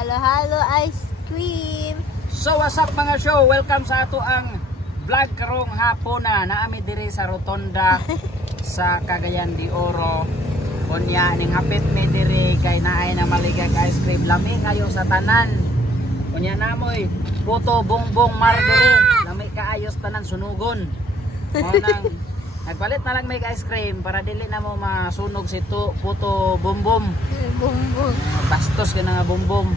halo-halo ice cream. So what's up mga show? Welcome sa ato ang vlog karong hapon na naami diri sa Rotonda sa Cagayan de Oro. Unya ning hapit mi diri kay naay na maligag ice cream lami kayo sa tanan. Unya namoy puto bongbong mar diri. Lami kaayos tanan sunugon. Mo nang nagpalit na lang may ice cream para dili na mo masunog si puto bombom. Bumbong. Bastos ka na nga bombom.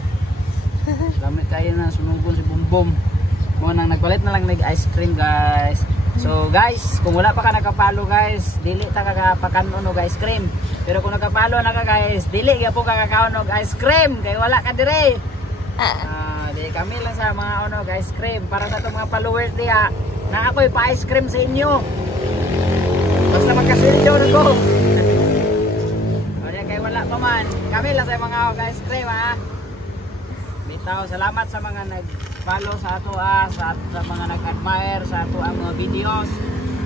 Lami kayo na sunugon si bombom. Mo nang nagpalit na lang ice cream guys. So guys, kung wala pa ka nakapalo guys, dili ta kakapanon og ice cream. Pero kung nakapalo na ka guys, dili gyapon ka kakaon og ice cream kay wala ka dire. Di kami lang sa mga onog ice cream para sa itong mga followers diha na ako'y pa-ice cream sa inyo. Basta magkasilyo na ko. Kaya kay wala pa man, kami lang sa mga ice cream ha. Bitaw, salamat sa mga nag-follow sa ato sa mga nag-admire sa ato ang mga videos.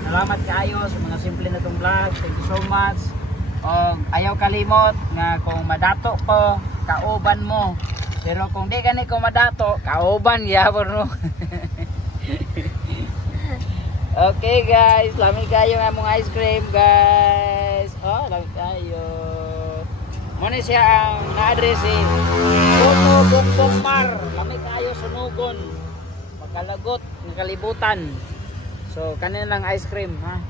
Salamat kaayo sa mga simple na itong vlog. Thank you so much. O ayaw kalimot nga kung madato ko, kauban mo. Pero kung di gani ko madato, kauban gyapon mo. Okay guys, lami kayo nga mong ice cream guys. Oh, lami kayo. Muna siya ang na-address eh. Puto bongbong mar. Lami kayo sunugon. Magkalagot, nakalibutan. So, kanina lang ice cream ha.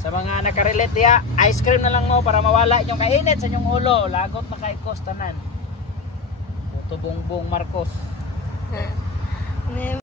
Sa mga nakarelate ya, ice cream na lang mo para mawala yung kainit sa inyong ulo. Lagot na kay Kostanan. Puto bongbong Marcos.